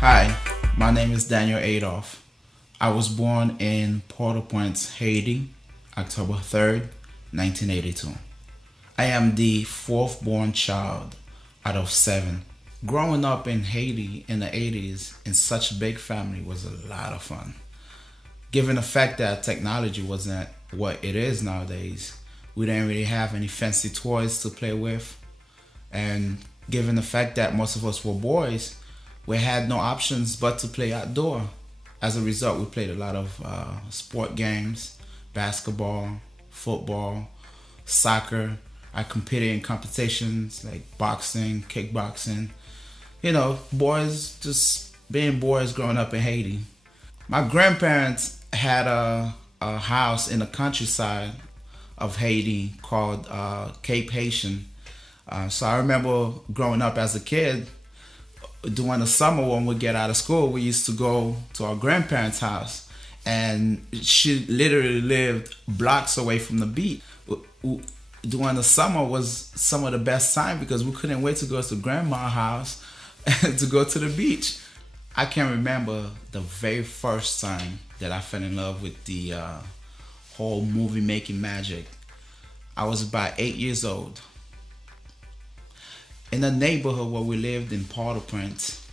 Hi, my name is Daniel Adolphe. I was born in Port-au-Prince, Haiti, October 3rd, 1982. I am the fourth born child out of seven. Growing up in Haiti in the 80s in such a big family was a lot of fun. Given the fact that technology wasn't what it is nowadays, we didn't really have any fancy toys to play with. And given the fact that most of us were boys, we had no options but to play outdoor. As a result, we played a lot of sport games, basketball, football, soccer. I competed in competitions like boxing, kickboxing. You know, boys just being boys growing up in Haiti. My grandparents had a house in the countryside of Haiti called Cape Haitian. So I remember growing up as a kid, during the summer when we get out of school, we used to go to our grandparents' house, and she literally lived blocks away from the beach. During the summer was some of the best time because we couldn't wait to go to grandma's house and to go to the beach. I can remember the very first time that I fell in love with the whole movie making magic. I was about 8 years old. In the neighborhood where we lived in Port-au-Prince,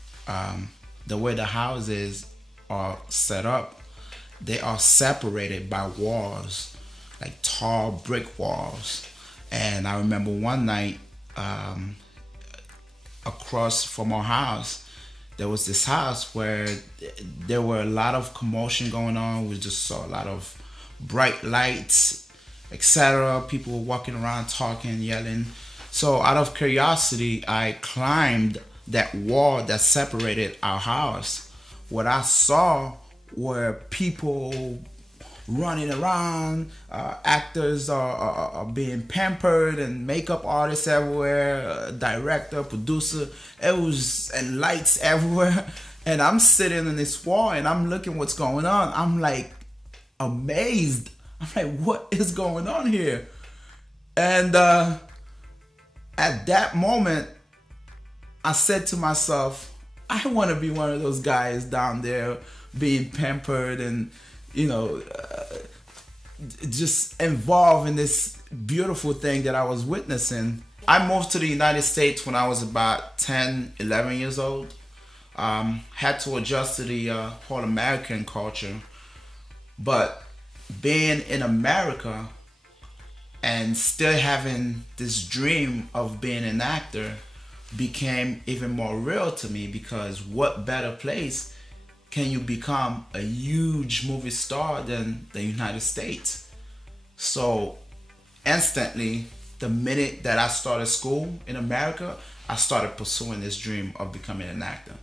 the way the houses are set up, they are separated by walls, like tall brick walls. And I remember one night, across from our house, there was this house where there were a lot of commotion going on. We just saw a lot of bright lights, etc. People were walking around talking, yelling. So out of curiosity, I climbed that wall that separated our house. What I saw were people running around, actors are being pampered, and makeup artists everywhere, director, producer. It was and lights everywhere. And I'm sitting in this wall and I'm looking what's going on. I'm like amazed. I'm like, what is going on here? And at that moment, I said to myself, I want to be one of those guys down there being pampered and, you know, just involved in this beautiful thing that I was witnessing. I moved to the United States when I was about 10, 11 years old. Had to adjust to the whole American culture. But being in America and still having this dream of being an actor became even more real to me, because what better place can you become a huge movie star than the United States? So instantly, the minute that I started school in America, I started pursuing this dream of becoming an actor.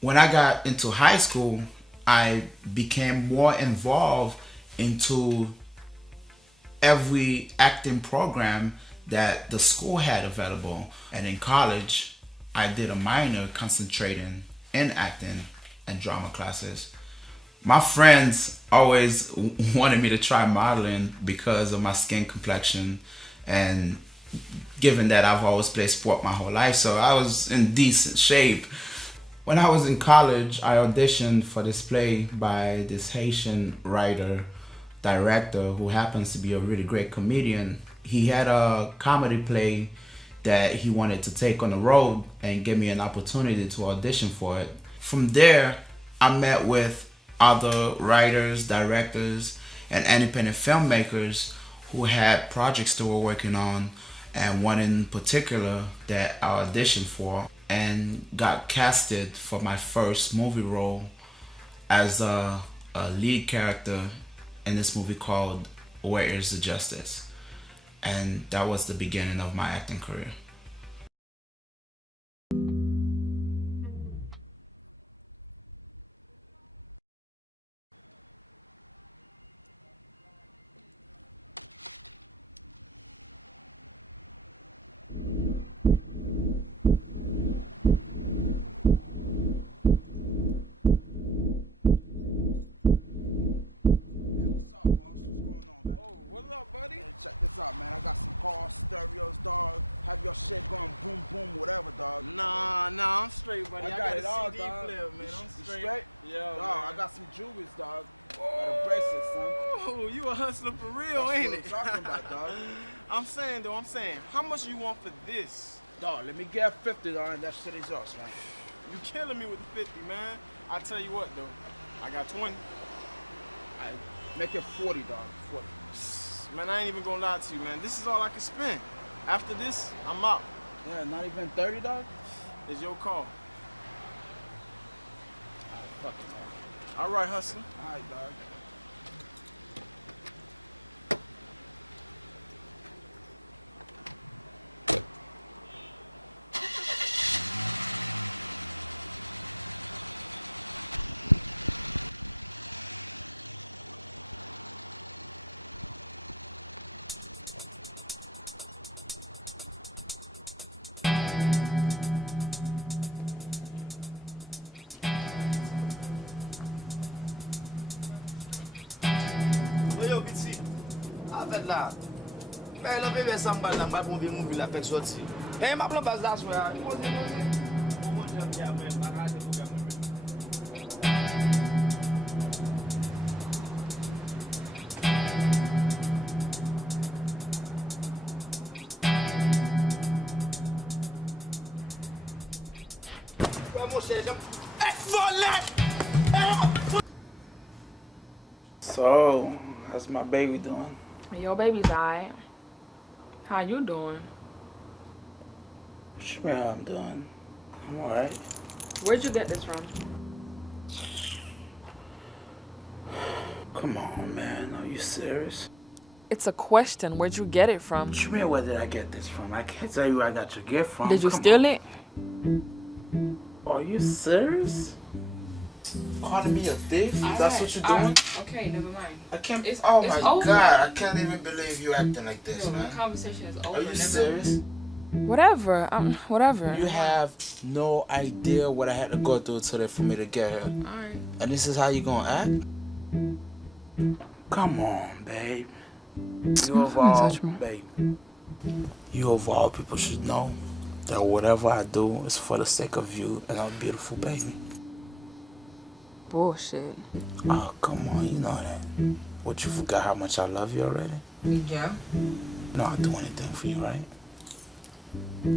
When I got into high school, I became more involved into every acting program that the school had available. And in college, I did a minor concentrating in acting and drama classes. My friends always wanted me to try modeling because of my skin complexion, and given that I've always played sport my whole life, so I was in decent shape. When I was in college, I auditioned for this play by this Haitian writer director who happens to be a really great comedian. He had a comedy play that he wanted to take on the road and give me an opportunity to audition for it. From there, I met with other writers, directors, and independent filmmakers who had projects they were working on, and one in particular that I auditioned for and got casted for my first movie role as a lead character in this movie called Where Is the Justice? And that was the beginning of my acting career. What's up, boss? What's going on, man? Oh, what's up, buddy? Hey, check this up, man? I got some car stereos, dog. Have your shit going boom, boom, whatever, dog. Nah, I'm straight, buddy. I got it a all, CD dog. player, man. I'm You straight. Yeah, dog, man. I got some jewelries, dog. Got a bracelet, son. Oh, you a hustler for real, That's ain't what it? I'm talking about, dog. I'm saying, how much you want for this? Dog, let me get 50, dog, and that shit is yours, man. You killing me with the 50, man. I tell you what, though. I got 20. I make it 40, dog. 40. Man, I ain't even gonna lie to you, man. This is all I can spend. After this, I'm out. Yeah, not even 30, dog? It's your call. Fuck it, dog. All right, hustler. All right, dog. Yo, Biti, avec là, mais là, bébé, ça m'a là, m'a bon bien mouvi la pek sorti. Eh, m'a plan base là, frère. So, how's my baby doing? Your baby's alright. How you doing? What you mean how I'm doing? I'm alright. Where'd you get this from? Come on, man. Are you serious? It's a question. Where'd you get it from? What you mean, where did I get this from? I can't tell you where I got your gift from. Did you Come steal on. it? Are you serious? Calling me a thief? That's what you're doing? Okay, never mind. I can't. It's Oh my over. God! I can't even believe you acting like this, The man. conversation is over. Are you serious? Whatever. Whatever. You have no idea what I had to go through today for me to get here. Alright. And this is how you gonna act? Come on, babe. You of all, babe. You of all people should know that whatever I do is for the sake of you and our beautiful baby. Bullshit. Oh, come on, you know that. What, you forgot how much I love you already? Yeah. You know I'll do anything for you, right?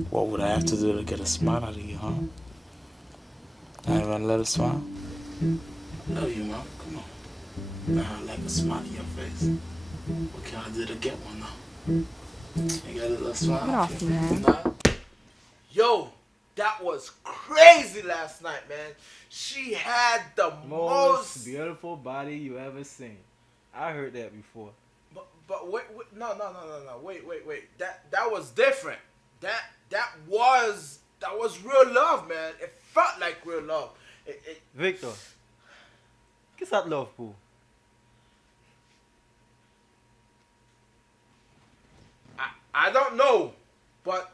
What would I have to do to get a smile out of you, huh? Not even let a smile? Love you, Mom. Come on. Now I like a smile on your face. What can I do to get one, though? You got a little smile? Get off, man. Nah. Yo, that was crazy last night, man. She had the most beautiful body you ever seen. I heard that before. But wait, no. Wait. That was different. That was real love, man. It felt like real love. Victor, qu'est-ce que ça te love pour? I don't know, but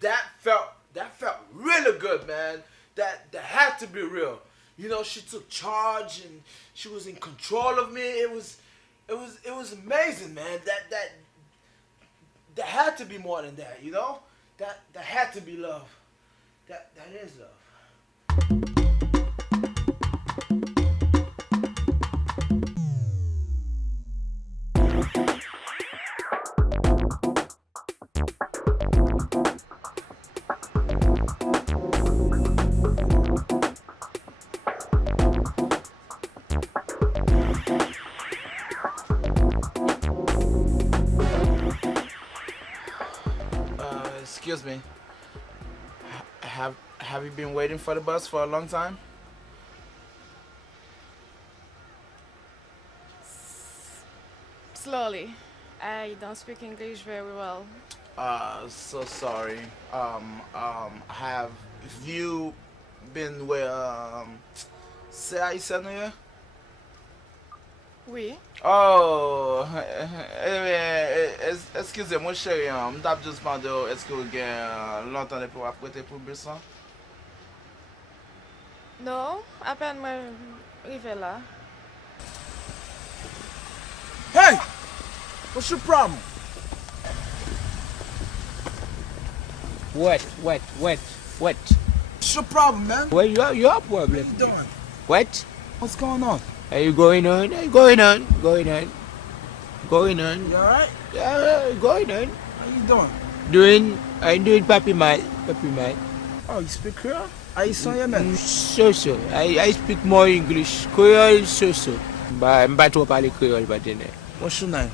that felt really good, man. That had to be real. You know, she took charge and she was in control of me. It was amazing, man. That had to be more than that, you know? That had to be love. That is love. Excuse me. Have you been waiting for the bus for a long time? Slowly. I don't speak English very well. So sorry. Have you been where c'est haïtien here? Oui. Oh, excusez mon chéri, m'tap juste demandé est-ce que vous avez longtemps pour apprêter pour Brisson? Non, à peine moi arrivé là. Hey! What's your problem? What? What's your problem, man? What your What problem? are you doing? What? What's going on? Are you going on? Going on. You alright? Yeah, going on. How you doing? I'm doing Papi Mal. Oh, you speak Creole? How you say your man? So. I speak more English. Creole, so. I'm pas trop parler Creole, but then. What's your name?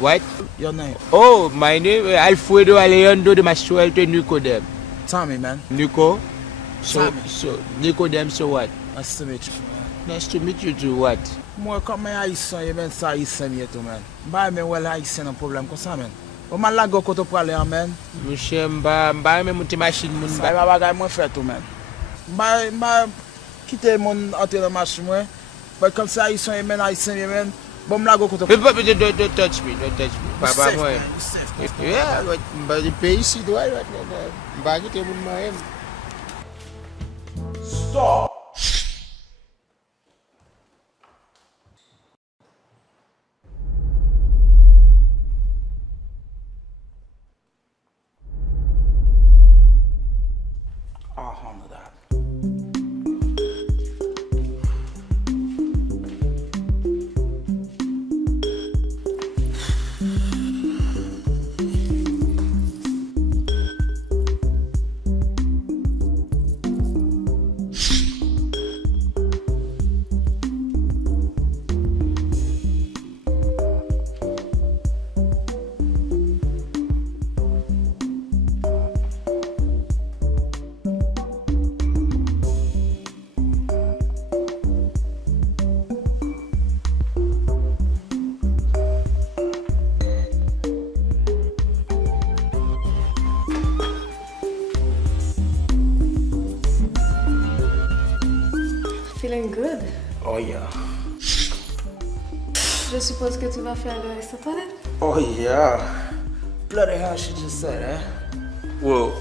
What? Your name? Oh, my name is Alfredo Alejandro de Masuelte Nicodem. Tommy, man. Nico? So, Tommy. Nicodem, so what? Nice to meet you, man. Nice to meet you too, what? Moi, comme haïtien, il ben ça haïtien tout, man. Bah, mais ouais, haïtien un problème comme ça, man. Au man la go koto pour aller, man. Monsieur, mba même monter machine, mon Ça va bagay moi fait tout, man. Bah, quitter mon entrer dans machine, moi. Bah, comme ça haïtien, man, man. Bon, la go koto. Don't touch me. Papa, moi. You safe, man. Yeah, but the pay ici, doit, bah, quitter mon moyen. Stop. I'll handle that. Feeling good. Oh, yeah. Je suppose que tu vas faire le reste de toilette. Oh, yeah. Bloody hell, she just said, eh? Well,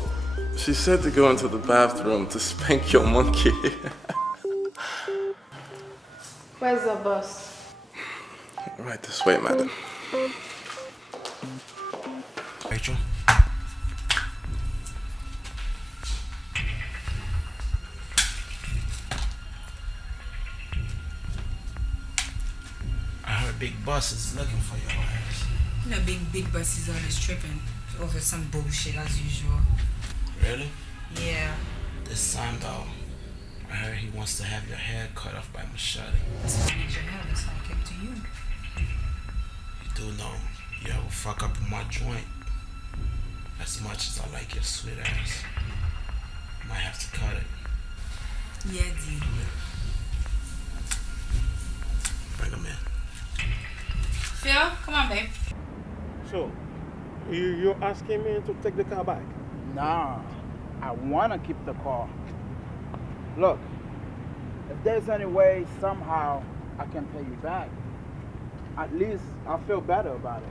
she said to go into the bathroom to spank your monkey. Where's the bus? Right this way, madam. Rachel? I heard Big Bus is looking for your ass. You know, big bus is always tripping over some bullshit as usual. Really? Yeah. This time though, I heard he wants to have your head cut off by machete. That's what made your hair. That's like up to you. You do know you ever fuck up in my joint. As much as I like your sweet ass, might have to cut it. Yeah, D. Bring him in. Phil, come on, babe. So, you're asking me to take the car back? Nah, I want to keep the car. Look, if there's any way, somehow, I can pay you back, at least I'll feel better about it.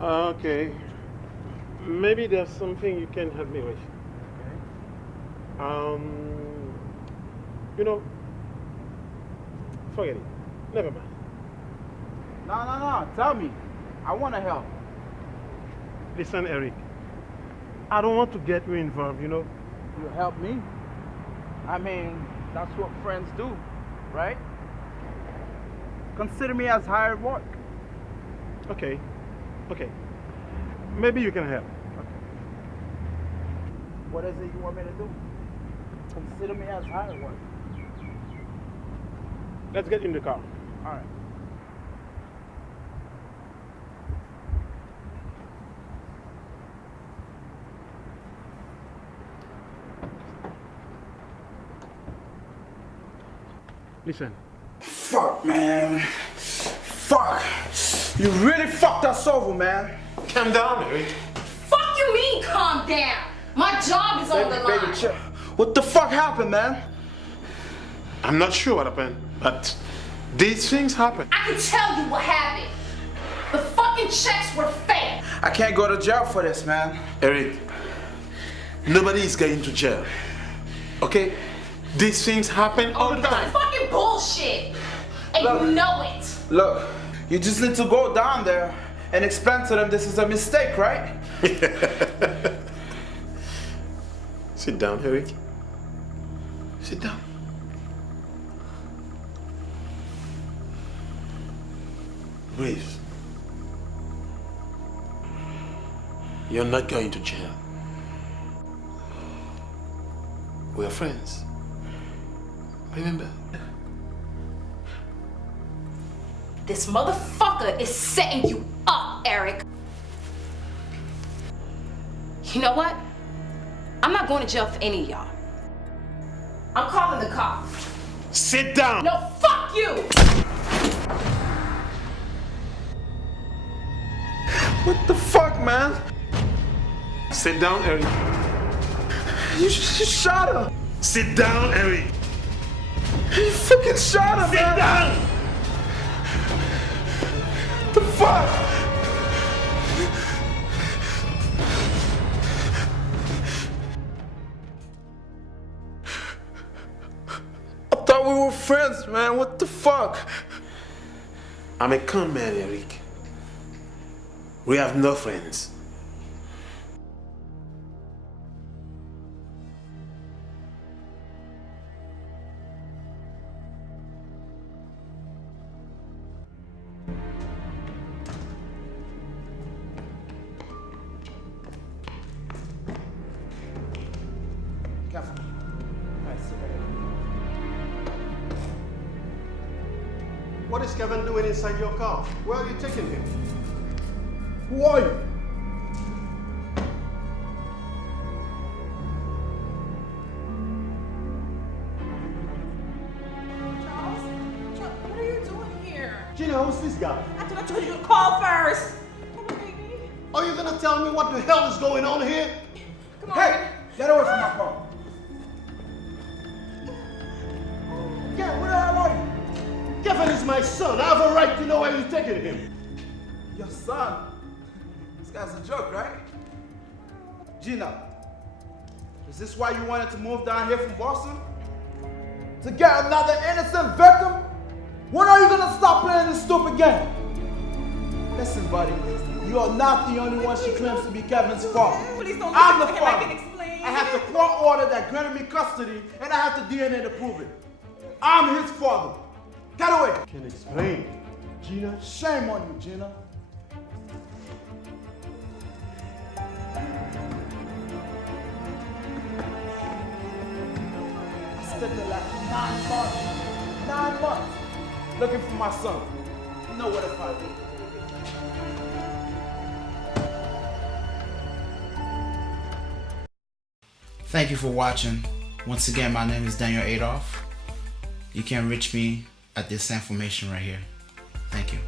Okay. Maybe there's something you can help me with. Okay. You know, forget it. Never mind. No, tell me. I want to help. Listen, Eric. I don't want to get you involved, you know. You help me? I mean, that's what friends do, right? Consider me as hired work. Okay. Maybe you can help. What is it you want me to do? Consider me as hired work. Let's get in the car. All right. Listen. Fuck, man. Fuck. You really fucked us over, man. Calm down, Eric. Fuck you mean calm down? My job is on the line. Baby, chill. What the fuck happened, man? I'm not sure what happened, but these things happen. I can tell you what happened. The fucking checks were fake. I can't go to jail for this, man. Eric, nobody is going to jail. Okay? These things happen all the time. Fucking bullshit. And Look. you know it. Look, you just need to go down there and explain to them this is a mistake, right? Sit down, Eric. Sit down. Breathe. You're not going to jail. We're friends. Remember? This motherfucker is setting you up, Eric. You know what? I'm not going to jail for any of y'all. I'm calling the cops. Sit down! No, fuck you! What the fuck, man? Sit down, Eric. You shot her. Sit down, Eric. You fucking shot her, Sit man. down! What the fuck? I thought we were friends, man. What the fuck? I'm a con man, Eric. We have no friends. What is Kevin doing inside your car? Where are you taking him? Who are you? What are you doing here? Gina, who's this guy? I told you to call first. Are you gonna tell me what the hell is going on here? Come on. Hey, get away from my car. Yeah, where are you? Kevin is my son. I have a right to know where you're taking him. Your son? This guy's a joke, right? Gina, is this why you wanted to move down here from Boston? To get another innocent victim? When are you gonna stop playing this stupid game? Listen, buddy, you are not the only one she claims to be Kevin's father. Please don't I'm the listen to him. I father. can explain. I have the court order that granted me custody, and I have the DNA to prove it. I'm his father. Get away. Can explain. Gina, shame on you, Gina. I spent the last 9 months looking for my son. You know what if I did? Thank you for watching. Once again, my name is Daniel Adolphe. You can reach me at this information right here. Thank you.